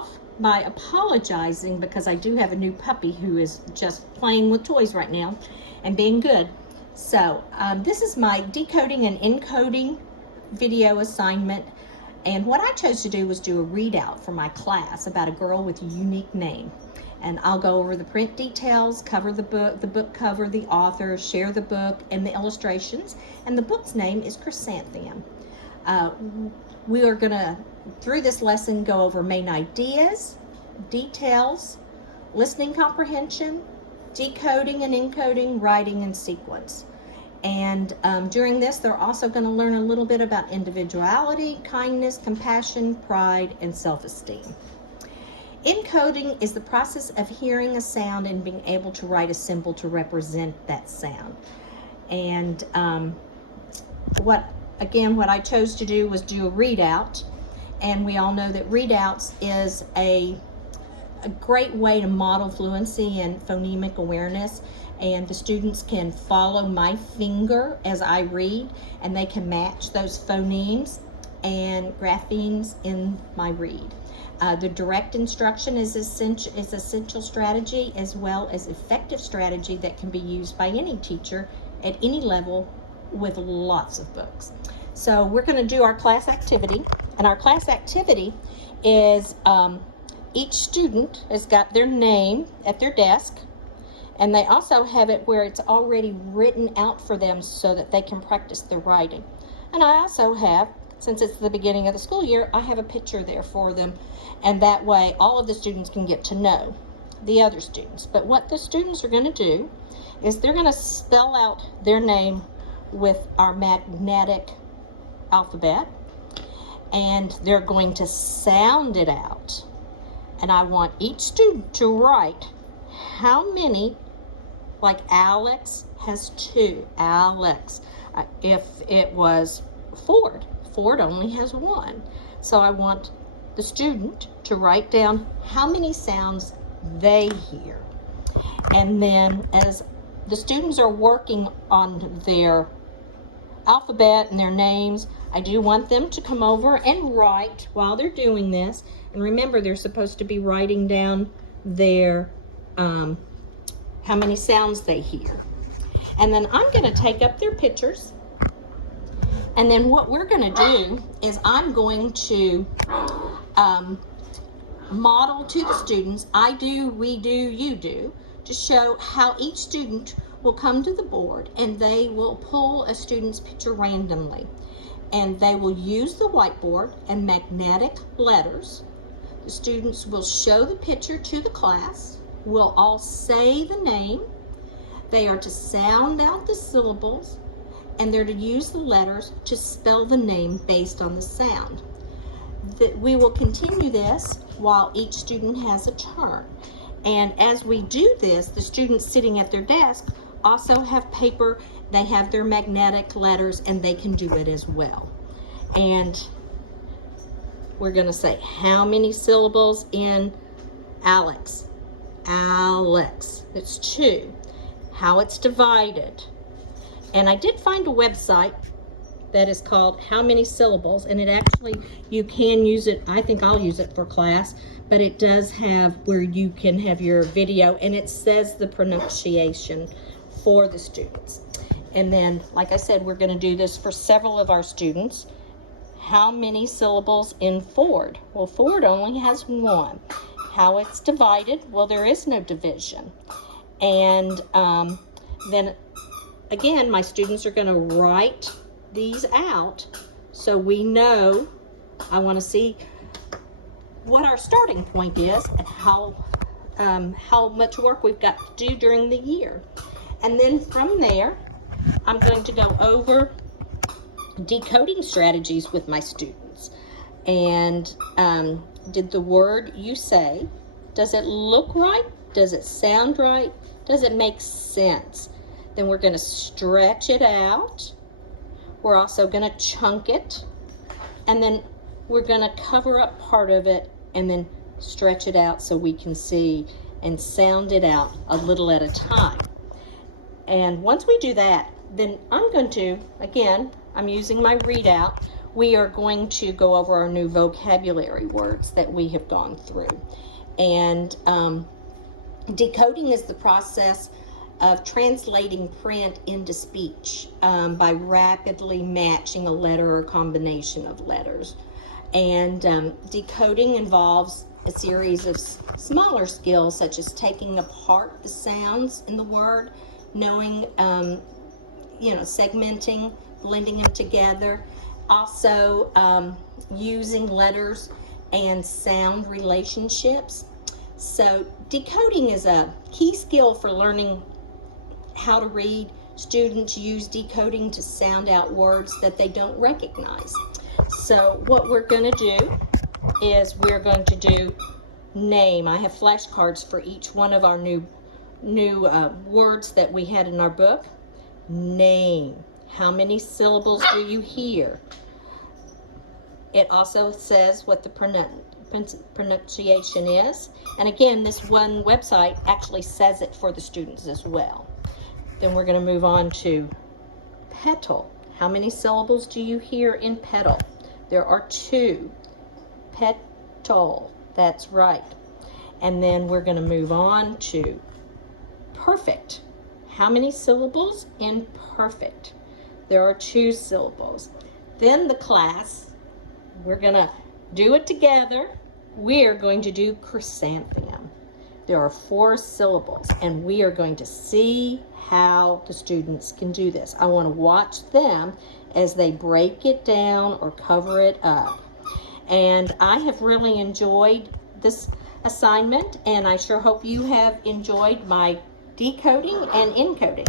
off by apologizing because I do have a new puppy who is just playing with toys right now and being good. So this is my decoding and encoding video assignment, and what I chose to do was do a readout for my class about a girl with a unique name. And I'll go over the print details, cover the book cover, the author, share the book and the illustrations, and the book's name is Chrysanthemum. We are gonna, through this lesson, go over main ideas, details, listening comprehension, decoding and encoding, writing, and sequence. And during this, they're also going to learn a little bit about individuality, kindness, compassion, pride, and self-esteem. Encoding is the process of hearing a sound and being able to write a symbol to represent that sound. And what I chose to do was do a readout. And we all know that readouts is a great way to model fluency and phonemic awareness, and the students can follow my finger as I read, and they can match those phonemes and graphemes in my read. The direct instruction is essential strategy, as well as effective strategy that can be used by any teacher at any level with lots of books. So we're going to do our class activity, and our class activity is each student has got their name at their desk, and they also have it where it's already written out for them so that they can practice their writing. And I also have, since it's the beginning of the school year, I have a picture there for them, and that way all of the students can get to know the other students. But what the students are going to do is they're going to spell out their name with our magnetic alphabet, and they're going to sound it out. And I want each student to write how many, like Alex has 2, Alex. If it was Ford, Ford only has 1. So I want the student to write down how many sounds they hear. And then as the students are working on their alphabet and their names, I do want them to come over and write while they're doing this. And remember, they're supposed to be writing down their how many sounds they hear. And then I'm going to take up their pictures, and then what we're going to do is I'm going to model to the students, I do, we do, you do, to show how each student will come to the board and they will pull a student's picture randomly, and they will use the whiteboard and magnetic letters. The students will show the picture to the class. We'll all say the name. They are to sound out the syllables, and they're to use the letters to spell the name based on the sound. We will continue this while each student has a turn. And as we do this, the students sitting at their desk also have paper. They have their magnetic letters, and they can do it as well. And we're going to say how many syllables in Alex. Alex, it's 2. How it's divided. And I did find a website that is called How Many Syllables, and it actually, you can use it, I think I'll use it for class, but it does have where you can have your video, and it says the pronunciation for the students. And then, like I said, we're going to do this for several of our students. How many syllables in Ford? Well, Ford only has 1. How it's divided? Well, there is no division. And then again, my students are going to write these out so we know. I want to see what our starting point is and how much work we've got to do during the year. And then from there, I'm going to go over decoding strategies with my students. And did the word you say, does it look right? Does it sound right? Does it make sense? Then we're going to stretch it out. We're also going to chunk it. And then we're going to cover up part of it and then stretch it out so we can see and sound it out a little at a time. And once we do that, then I'm going to, again, I'm using my readout. we are going to go over our new vocabulary words that we have gone through. And decoding is the process of translating print into speech by rapidly matching a letter or combination of letters. And decoding involves a series of smaller skills, such as taking apart the sounds in the word, knowing, segmenting, blending them together. Also, using letters and sound relationships. So decoding is a key skill for learning how to read. Students use decoding to sound out words that they don't recognize. So what we're going to do is we're going to do name. I have flashcards for each one of our new words that we had in our book. Name. How many syllables do you hear? It also says what the pronunciation is. And again, this one website actually says it for the students as well. Then we're going to move on to petal. How many syllables do you hear in petal? There are 2. Petal. That's right. And then we're going to move on to perfect. How many syllables in perfect? There are 2 syllables. Then the class, we're going to do it together. We're going to do chrysanthemum. There are 4 syllables, and we are going to see how the students can do this. I want to watch them as they break it down or cover it up. And I have really enjoyed this assignment, and I sure hope you have enjoyed my decoding and encoding.